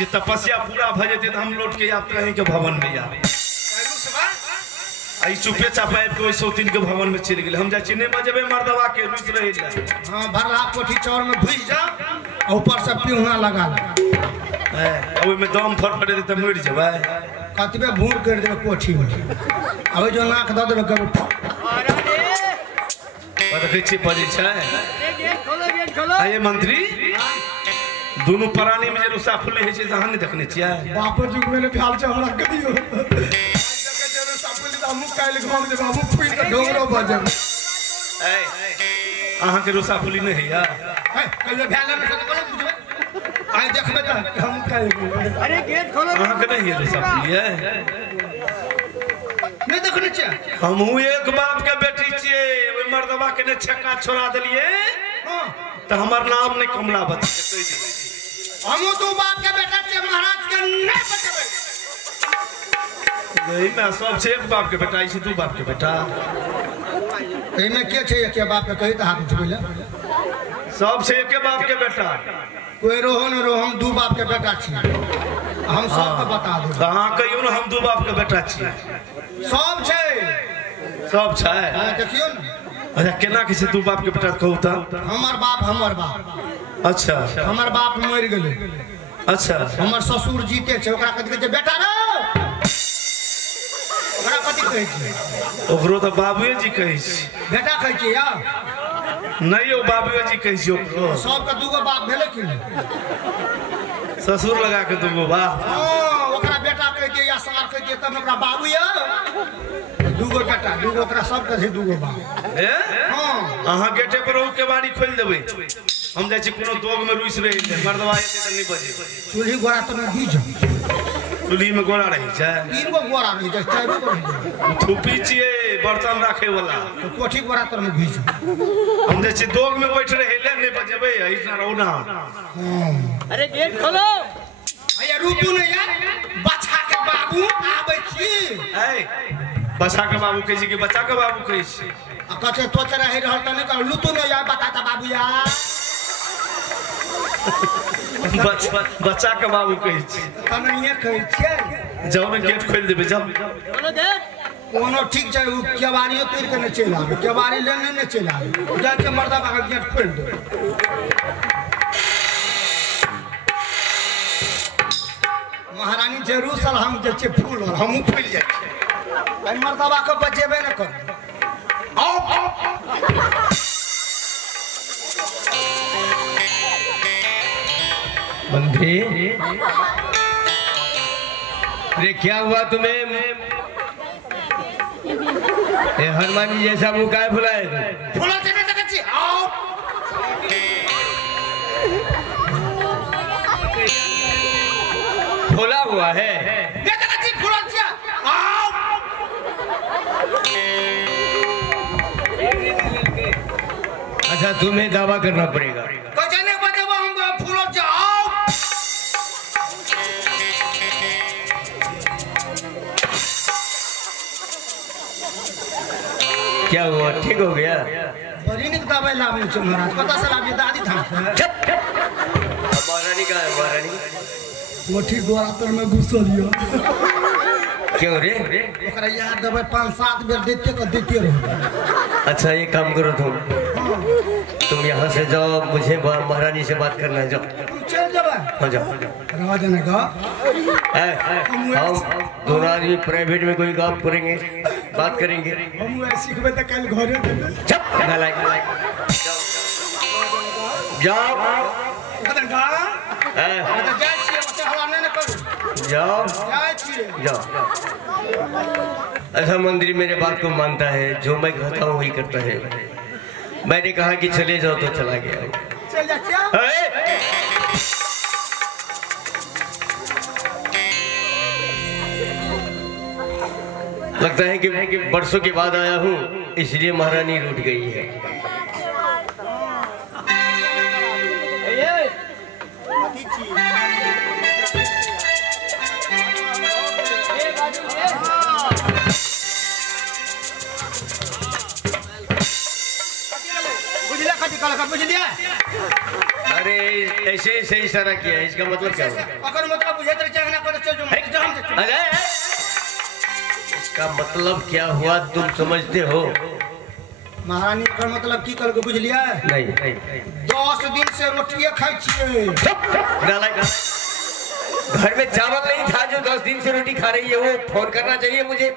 जे तपस्या पूरा भ जेते त हम लौट के आप कहीं के भवन में जा आई चुपे चापा कोई सौतीन के भवन में चल गेल हम जा चिन्हे बजेबे मर्दवा के रुस रहे जा। हां भरला कोठी चौर में घुस जा ऊपर से पिहुना लगा ओइ में दम फड़फड़े त मर जेबे कतबे भूर कर देबे कोठी में अब जो नाक द देबे कबे देखै छी बजे छै आये मंत्री दोनों प्राणी में जे रुसा फुले है अहाँ नहीं देखने छियै बापर जुग में भेल छै हमरा कहियो देखे जे रुसा फुले त हम काल घाम देबे हम फुल के ढोंगरो बजब अहाँ के रुसा फुली नहीं है यार कहियो भेल न त कोन बुझबे आइ देखबे त हम काल अरे गेट खोलो अहाँ के नहीं है रुसा फुली है नहीं देखने छियै हमहू एक बाप के बेटी छियै ओइ मर्दवा के ने छक्का छोड़ा देलिए हां त हमर नाम नहीं कमलावती के कहि दे हमहू दू बाप के बेटा छियै महाराज के नहीं बचबे नहीं मैं सब से एक बाप के बेटा इसी दू बाप के बेटा एमे के छै एक बाप के कहि त हाथ उठबैले सब से एक बाप के बेटा कोई रोहो न रोहो हम दू बाप के बेटा छी हम सबके बता दू कहां कहियो न हम दू बाप के बेटा छी सब छै देखियो न अच्छा केना किसे दू बाप के बेटा कहू त हमर बाप अच्छा हमर बाप मर गेलै अच्छा हमर ससुर जीते छै ओकरा कथि कहै छै बेटा रे ओकरा कथि कहै छै ओकरो त बाबूए जी कहै छै बेटा कहै छै या नहीं ओ बाबूए जी कहै छै ओकरो सबके दूगो बाप भेलै कि नहीं ससुर लगा के दूगो बाप ओकरा बेटा कहै छै या सार कहै छै तब ओकरा बाबू या दूगो बेटा दूगो ओकरा सबके छै दूगो बाप हां अहाँ गेटे पर ओ केवाड़ी खोल देबै हम जाय छी कोनो दोग में रुइस रहे छै मर्दवा एते त नहीं बजे चूल्ही गोरा त नहीं घीच चूल्ही में गोरा रही छै 3 गो गोरा रही छै 4 गो रही छै थुपी छिए बर्तन राखे वाला तो कोठी गोरा त नहीं घीच हम जाय छी दोग में बैठ रहे ले नहीं बजेबै ऐसा रौना अरे गेट खोलो अरे रुकू न यार बच्चा के बाबू आबै छी बच्चा के बाबू कहै छी कि बच्चा के बाबू कहै छी आ कते तोच रहे रहल त नहीं कर लुतू न यार बता त बाबू यार बच्चा के बाबू कहै छी तनहिए कहै छियै जाओ ने गेट खोल देबै जाओ बोलो गेट कोनो ठीक छै उ केवाड़ियो तोड़ के न चल आवे केवाड़ी लेने न चल आवे जा के मर्दा बाहर गेट खोल दे महारानी जेरूसल हम जे छै फूल और हमहु फूल जाय छै भाई मर्दावा के बजेबे न कर आओ मंत्री अरे क्या हुआ तुम्हें ये हनुमान जी जैसा मुंह काय फुलाए फूल से न सकत छी आओ फुला हुआ है न सकत छी फूल से आओ अच्छा तुम्हें दावा करना पड़ेगा कजने बजेबो हम फूल से आओ क्या हुआ ठीक हो गया बड़ी निक दवाई लावे छ महाराज पता चला जे दादी था महारानी का है महारानी कोठी गोरा तर में घुसल दियो क्यों रे ओकरा यार दवाई 5-7 बेर देते रहो अच्छा ये काम करो तुम यहाँ से जाओ मुझे महारानी से बात करना है जाओ चल जाबे हो जाओ रवा देने का हम दोनों आदमी प्राइवेट में कोई काम करेंगे बात करेंगे हम सीखबे त कल घरे देबे चुप नालायक जाओ ओकरा गा त जाय छी ओते हवा नहीं न करू जाओ जाय छी जाओ ऐसा मंत्री मेरे बात को मानता है जो मैं कहता हूँ वही करता है मैंने कहा कि चले जाओ तो चला गया चल जा लगता है कि बरसों के बाद आया हूँ इसलिए महारानी रूठ गई है अरे ऐसे ऐसे इशारा किया है, इसका मतलब क्या हुआ? अगर मतलब बुझे तो चाहे ना करे चल जो अरे इसका मतलब क्या हुआ तुम समझते हो? महारानी का मतलब की कर के बुझ लिया? नहीं 10 दिन से रोटियां खाई छिए। घर में चावल नहीं था जो 10 दिन से रोटी खा रही है, वो फोन करना चाहिए मुझे।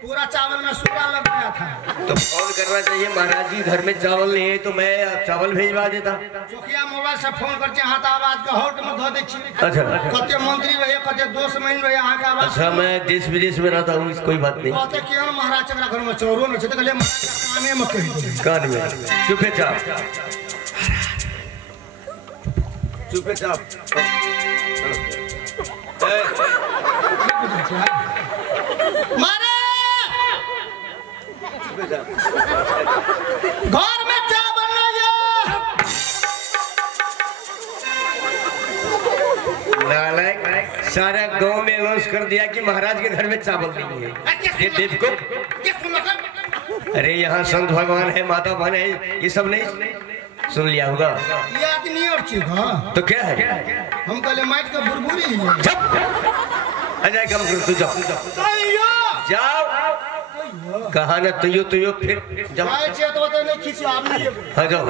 पूरा चावल में सूरा लग गया था तो फोन करना चाहिए, महाराज जी घर में चावल नहीं है तो मैं चावल भेजवा देता। चौकिया मोबाइल से फोन करके हाथ आवाज का होट में धो दे छी। अच्छा कते मंत्री रहे कते दोस्त महीन रहे यहाँ का आवाज। अच्छा मैं देश विदेश में रहता हूँ, कोई बात नहीं। कहते कि हम महाराज चक्रा घर में चोरो न छे तो कहले महाराज कामे में कही कान में चुपे चाप चुपे चाप मारे घर में चावल नहीं है। नालायक सारा गांव में अनाउंस कर दिया कि महाराज के घर में चावल नहीं है। ये बेवकूफ। अरे यहाँ संत भगवान है, माता बहन है, ये सब नहीं सुन लिया होगा। ये आदमी और चीज तो क्या है? हम कहले माइट का बुरबुरी है। अजय कम कर तू जाओ जाओ कहा ना तुयो फिर जाओ तो नहीं खींची आप नहीं हाँ जाओ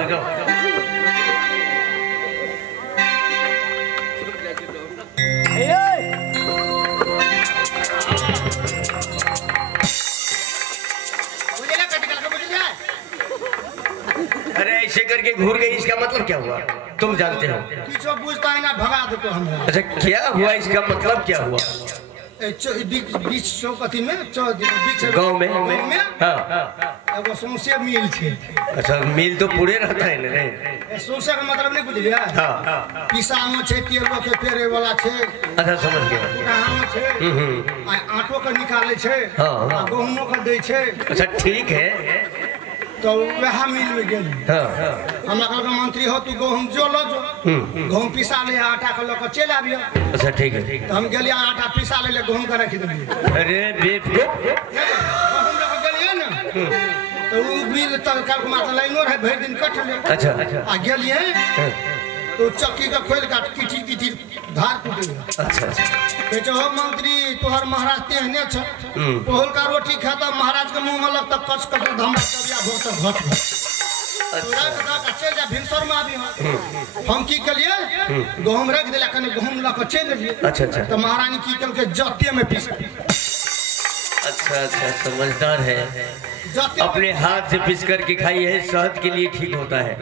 अरे ऐसे करके घूर गई, इसका मतलब क्या हुआ तुम जानते हो? किसको पूछता है ना भगा दो तो हमरा। अच्छा क्या हुआ, इसका मतलब क्या हुआ? बीच चौकती में गांव में हाँ एगो सौंसे मिल छे। अच्छा मिल तो पूरे रहता है ना रे? सौंसे का मतलब नहीं बुझलिया? हाँ पिसानो छे, तेलो के पेरे वाला छे। अच्छा समझ गया। कुटानो छे, आटो का निकाले छे, हाँ गहूमो का दे छे। अच्छा ठीक है तो वह मिल में गेल। हमरा कहल मंत्री हो तू गहूम जो लो जो गहूम पिसा ले, आटा का लोग चल आबियो। अच्छा ठीक है तो हम गेलिए आटा पिसा ले गहूम का रख दिए। अरे बेवकूफ गहूम लेके गेलिए ना तो उ मिल तलकल को मात्र लाइनो रहे भर दिन कट ले। अच्छा आ गेलिए तो चक्की का खोल का किटी धार कुटे। अच्छा बेचो हो मंत्री तोहर महाराज तेहने छ पोहल का रोटी खाता महाराज के मुंह में लगता कस कस धमक कबिया भोत घट पूरा कथा कच्चे जा भिनसर में आबी हम की कलिए गहूम रख देला कने गहूम ला के चल गेलिए। अच्छा तो महारानी की कल के जत्ते में पीस। अच्छा समझदार है, अपने हाथ से पिस करके खाई है, सेहत के लिए ठीक होता है।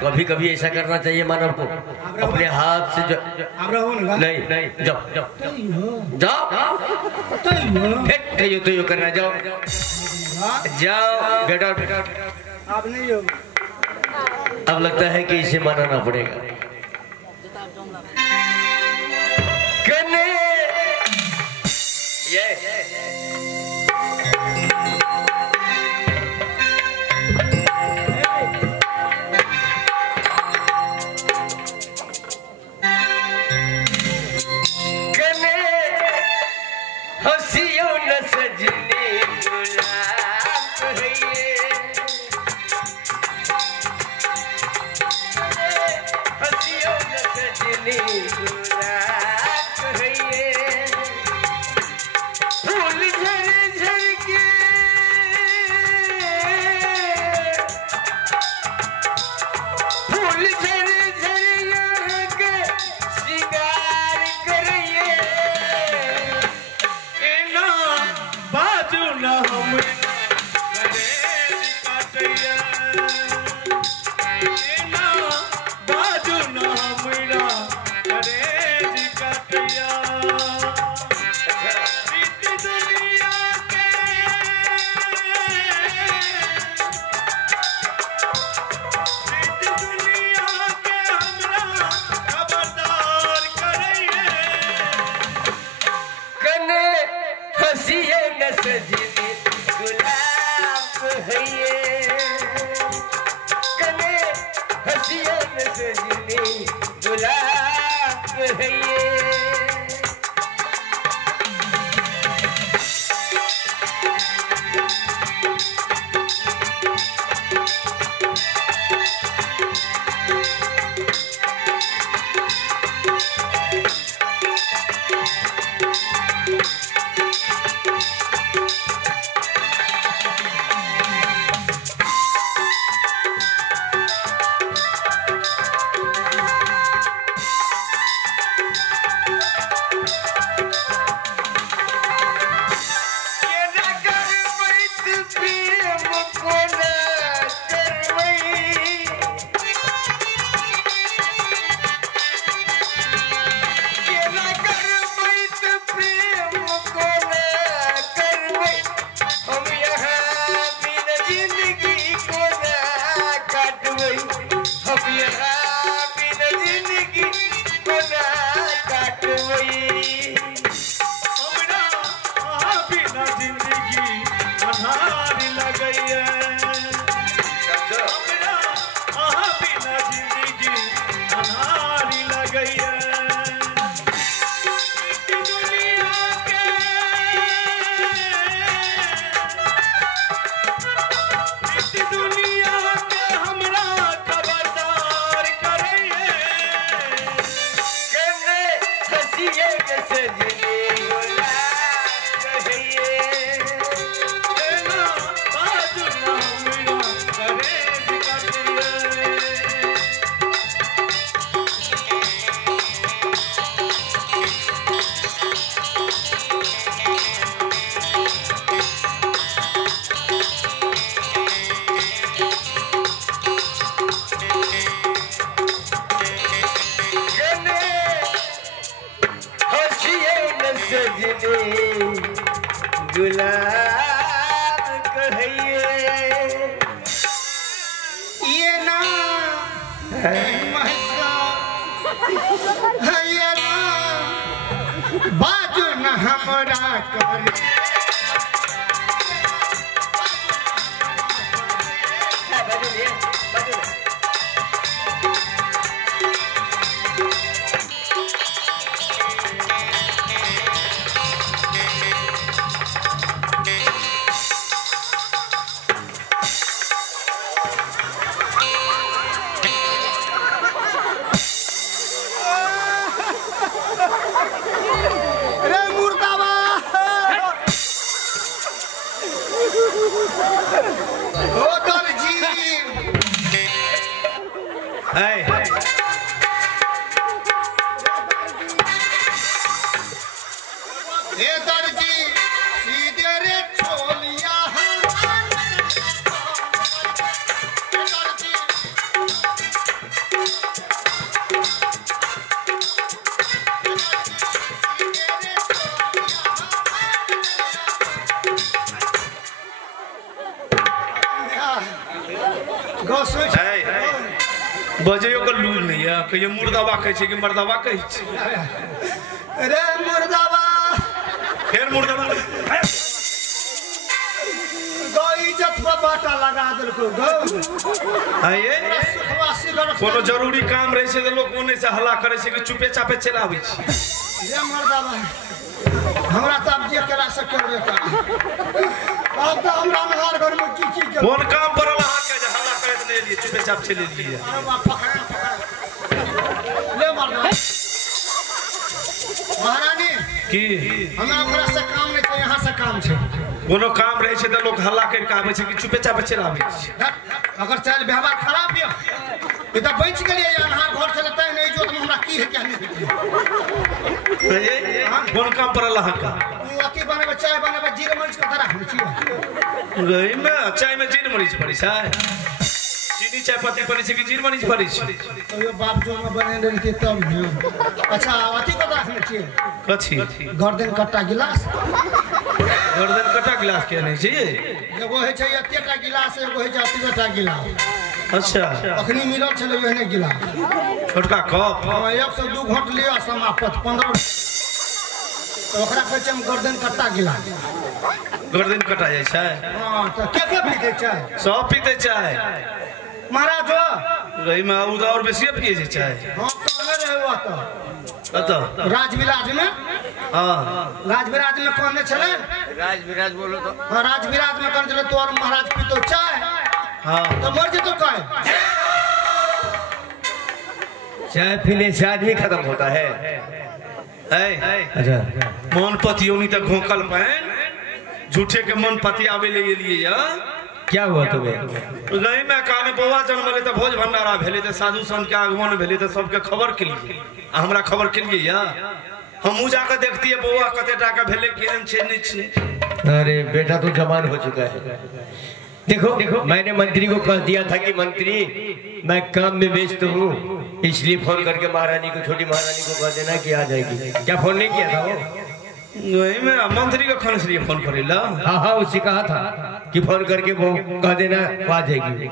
कभी कभी ऐसा करना चाहिए मानव को, अपने हाथ से जो नहीं जाओ तो करना जाओ गेट आउट। अब नहीं हो, अब लगता है कि इसे मानना पड़ेगा। कोई हमरा बिना जिंदगी अनहार लगई है हमरा बिना जिंदगी अनहार लगई है गुलाब कहिए ये ना महसा ये ना बाजू न हमरा करे बजैयो के लूर नहीं है कहियो मुर्दाबा कहै छै कि मर्दाबा कहै छै रे मुर्दाबा फिर मुर्दाबा गई इज्जत पर बाटा लगा देलको गौ आये कोनो जरूरी काम रहे छै त लोग ओने से हल्ला करे छै कि चुपे चापे चला आबै छै रे मुर्दाबा हमरा त अब जे करा सकबे का अब त हमरा नहार घर में की कोन काम परल अहाँ के जे हल्ला करत नहीं लिए चुपे चाप चले लिए अरे बाप पकड़ ले मुर्दाबा महारानी की हमरा ओकरा से काम नहीं छै यहाँ से काम छै कोनो काम रहे छै त लोग हल्ला कर के आबै छै कि चुपे चापे चला आबै छै अगर चाल व्यवहार खराब ये त बच गेलिए अनहार घर से तै नहीं इज्जत में हमरा की है क्या नहीं कोन काम परल अहाँ का अथी बनाबे चाय बनाबे जीरा मरीच के तरह हम छी गई में चाय में जीर मरीच पड़ी छै चीनी चाय पत्ती पड़ी छै कि जीर मरीच पड़ी छै तो ये बाप जो में बने रहती तब अच्छा अथी को रखने छी कथी गर्दन कट्टा गिलास गर्दन कटा गिलास के नहीं चाहिए एगो है छै एतेटा गिलास एगो है अतिटा गिलास अच्छा अखनी मिलल छले ओहने गिलास छोटका कप 102 घंट लियो समाप्त 15 तो ओकरा कहै छै हम गर्दन कट्टा गिलास गर्दन कटा जाय छै हां तो के पीते चाय सब पीते चाय महाराज गई में और बेसी पिए छै चाय हां कहले रहे वो तो राजविराज में हां राजविराज में कहने चले राजविराज बोलो तो हां राजविराज में कहने चले तोर महाराज पीतो चाय हां तो मर जे तो कहे चाय पीने से आदमी खत्म होता है अच्छा मन पतियोनी तक घोकल पैन झूठे के मन पति आवे ले लिए या क्या हुआ तुम्हें गई में काने बौआ जन्मले त भोज भंडारा भेले त साधु संत के आगमन भेले त सबके खबर के लिए हमरा खबर के लिए या हमू जाके देखती है बौआ कतेटा का भेले केहन छै नहीं छै अरे बेटा तो जवान हो चुका है देखो मैंने मंत्री को कह दिया था कि मंत्री मैं काम में व्यस्त हूँ इसलिए फोन करके महारानी को छोटी महारानी को कह देना कि आ जाएगी क्या फोन नहीं किया था वो वही में मंत्री का खाने से फोन करेला हाँ उससे कहा था कि फोन करके वो कह देना वो आ जाएगी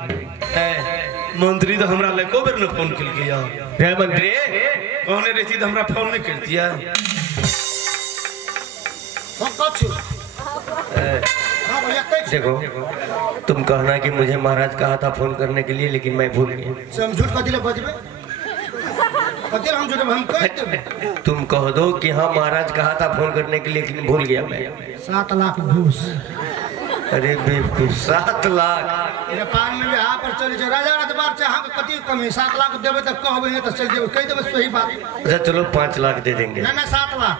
मंत्री तो हमरा ले को बेर न फोन किल गया रे मंत्री कहने रहती तो हमरा फोन नहीं करती है। देखो तुम कहना कि मुझे महाराज कहा था फोन करने के लिए, लेकिन मैं भूल गया। हम झूठ कथी ले बजबे? कथी हम झूठ हम कहते? तुम कह दो कि हाँ महाराज कहा था फोन करने के लिए, लेकिन भूल गया मैं। 7 लाख घूस। अरे बेवकूफ, 7 लाख नेपाल में भी पर चले जाए राजा राजबार से हाँ कथी कमी 7 लाख देवे तब कहबे नहीं तो चल जेबे कह देबे सही बात। अच्छा चलो 5 लाख दे देंगे। ना 7 लाख